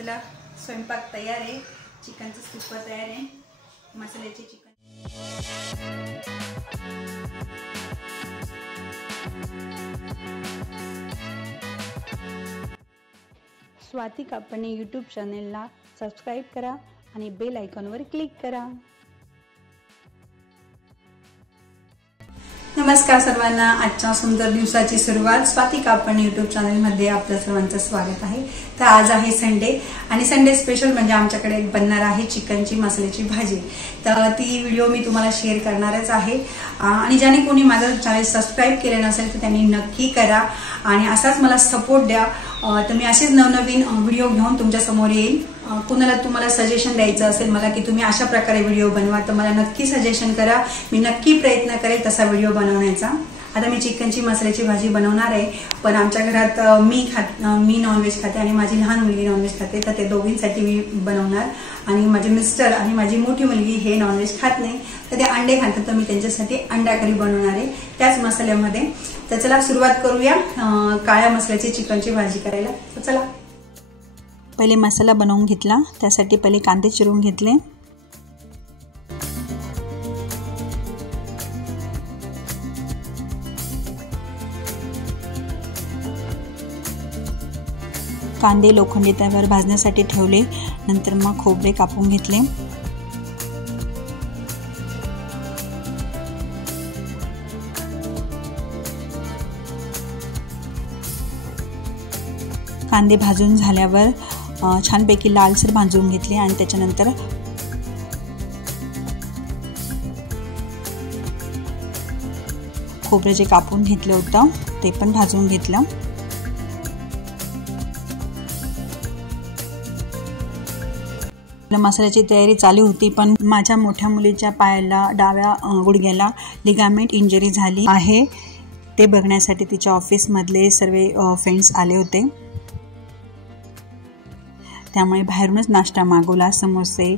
चला स्वयंपाक तयार आहे। चिकनचं सुप तयार आहे। मसाल्याचे चिकन स्वाती कापणे यूट्यूब चॅनेलला सबस्क्राइब करा आणि बेल आयकॉनवर क्लिक करा। नमस्कार सर्वांना, आजच्या सुंदर दिवसाची सुरुवात स्वाती कापणे यूट्यूब चॅनलमध्ये आपल्या सर्वांचं स्वागत आहे। तर आज आहे संडे आणि संडे स्पेशल म्हणजे आमच्याकडे एक बनणार आहे चिकनची मसाल्याची भाजी। तर ती व्हिडिओ मी तुम्हाला शेअर करणारच आहे आणि ज्याने कोणी माझं चॅनल सबस्क्राइब केले नसेल तर त्यांनी नक्की करा आणि असाच मला सपोर्ट द्या। तर मी असेच नवनवीन व्हिडिओ घेऊन तुमच्या समोर येईल। कोणाला तुम्हाला सजेशन द्यायचं असेल मला की तुम्ही अशा प्रकारे व्हिडिओ बनवा तर मला नक्की सजेशन करा, मी नक्की प्रयत्न करेल तसा व्हिडिओ बनवण्याचा। आता मी चिकनची मसाल्याची भाजी बनवणार आहे, पण आमच्या घरात मी नॉनव्हेज खाते आणि माझी लहान मुलगी नॉनव्हेज खाते, तर ते दोघींसाठी मी बनवणार आणि माझे मिस्टर आणि माझी मोठी मुलगी हे नॉनव्हेज खात नाही, तर ते अंडे खातात, तर मी त्यांच्यासाठी अंडा करी बनवणार आहे त्याच मसाल्यामध्ये। तर चला सुरुवात करूया काळ्या मसाल्याची चिकनची भाजी करायला। तर चला पहिले मसाला बनवून घेतला, त्यासाठी पहिले कांदे चिरून घेतले। कांदे लोखंडी तव्यावर भाजण्यासाठी ठेवले, नंतर मग खोबरे कापून घेतले। कांदे भाजून झाल्यावर छानपैकी लालसर भाजून घेतले आणि त्याच्यानंतर खोबरे जे कापून घेतलं होतं ते पण भाजून घेतलं। मसाल्याची तयारी चालू होती, पण माझ्या मोठ्या मुलीच्या पायाला डाव्या गुडघ्याला लिगामेंट इंजरी झाली आहे, ते बघण्यासाठी तिच्या ऑफिसमधले सर्व फ्रेंड्स आले होते, त्यामुळे बाहेरूनच नाश्ता मागवला, समोसे।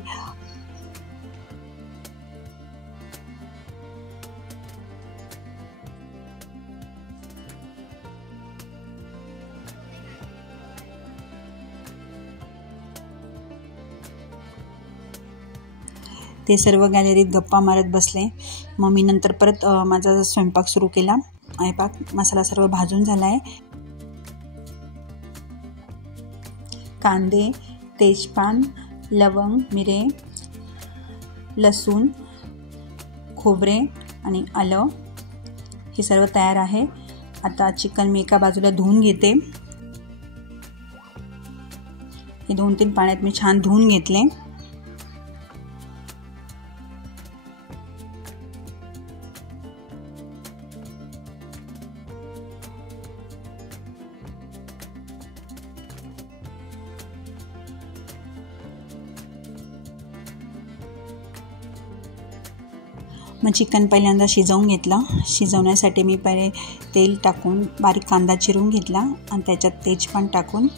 ते सर्व गॅलरीत गप्पा मारत बसले। मग मी नंतर परत माझा स्वयंपाक सुरू केला। मसाला सर्व भाजून झाला आहे। कांदे, तेजपान, लवंग, मिरे, लसूण, खोबरे आणि आलं हे सर्व तयार आहे। आता चिकन मी एका बाजूला धुवून घेते। हे 2-3 पाण्यात मी छान धुवून घेतले। मग चिकन पहिल्यांदा शिजवून घेतलं। शिजवण्यासाठी मी पहिले तेल टाकून बारीक कांदा चिरून घेतला आणि त्याच्यात तेजपान टाकून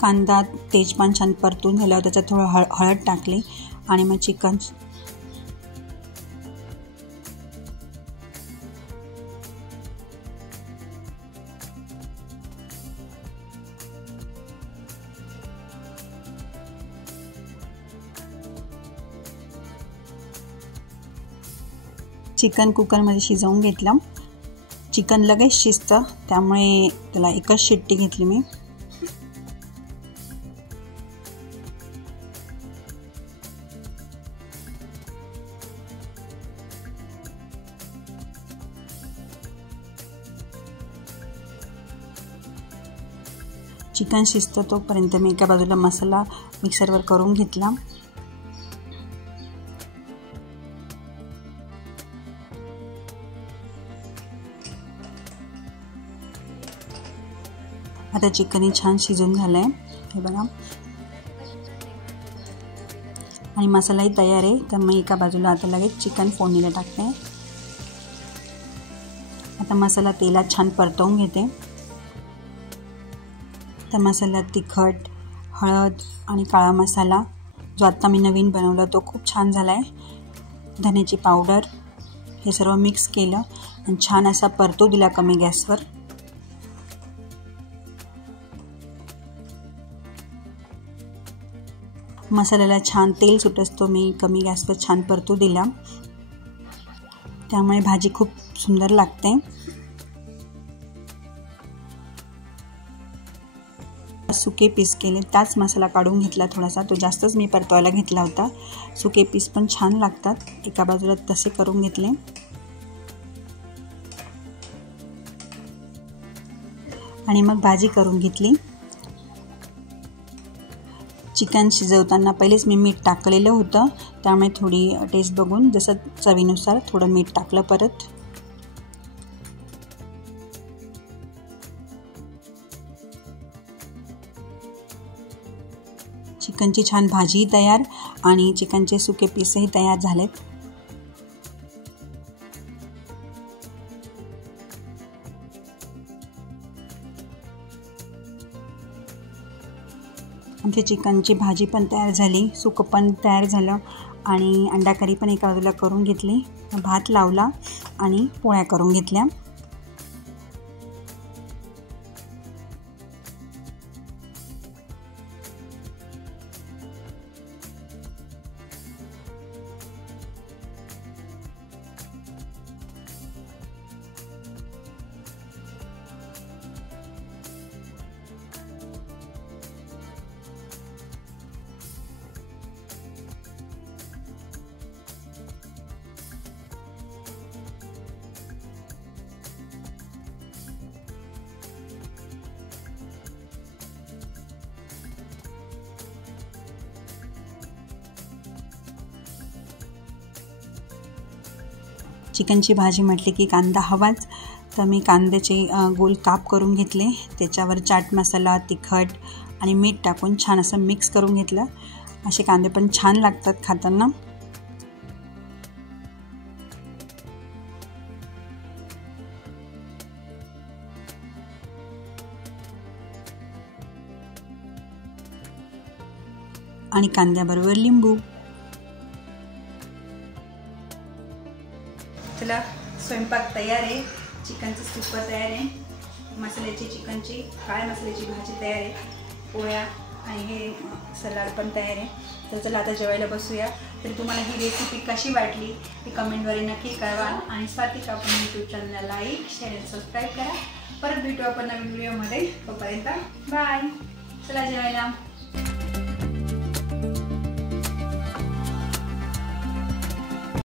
कांदा तेजपान छान परतून झाल्यावर त्याच्यात थोडं हळद टाकली आणि मग चिकन कुकरमध्ये शिजवून घेतलं। चिकन लगेच शिजतं, त्यामुळे त्याला एकच शिट्टी घेतली मी। चिकन शिजतं तोपर्यंत मी एका बाजूला मसाला मिक्सरवर करून घेतला। आता चिकन छान शिजून झालं आहे, हे बघा. आणि मसालाही तयार आहे. तर मी एका बाजूला आता लगेच चिकन फोडणीला टाकते. आता मसाला तेलात छान परतवून घेते. त्या मसाल्यात तिखट, हळद आणि काळा मसाला जो आत्ता मी नवीन बनवला तो खूप छान झाला आहे. धण्याची पावडर हे सर्व मिक्स केलं आणि छान असा परतू दिला कमी गॅसवर. मसाल्याला छान तेल सुटतो मी कमी गॅसवर छान परतू दिला, त्यामुळे भाजी खूप सुंदर लागते. सुके पीस केले, त्याच मसाला काढून घेतला थोडासा, तो जास्तच मी परतवायला घेतला होता. सुके पीस पण छान लागतात. एका बाजूला तसे करून घेतले आणि मग भाजी करून घेतली. चिकन शिजवताना पहिलेच मी मीठ टाकलेलं होतं, त्यामुळे थोडी टेस्ट बघून जसं चवीनुसार थोडं मीठ टाकलं परत. चिकनची छान भाजी तयार आणि चिकनचे सुके पीसही तयार झालेत. आमची चिकनची भाजी पण तयार झाली, सुकं पण तयार झालं आणि अंडा करी पण एका बाजूला करून घेतली. भात लावला आणि पोळ्या करून घेतल्या. चिकनची भाजी म्हटली की कांदा हवाच, तर मी कांद्याचे गोल काप करून घेतले. त्याच्यावर चाट मसाला, तिखट आणि मीठ टाकून छान असं मिक्स करून घेतलं. असे कांदे पण छान लागतात खाताना. आणि कांद्याबरोबर लिंबू. चला, स्वयंपाक तयार आहे. चिकनचं सुप तयार आहे, मसाल्याची चिकनची काळ्या मसाल्याची भाजी तयार आहे, पोळ्या आणि हे सलाड पण तयार आहे. तर चला आता जेवायला बसूया. तर तुम्हाला ही रेसिपी कशी वाटली ती कमेंटद्वारे नक्की कळवा आणि स्वाती कापणे यूट्यूब चॅनलला लाईक, शेअर आणि सबस्क्राईब करा. परत भेटू आपण नवीन व्हिडिओमध्ये. तोपर्यंत बाय. चला जेवायला.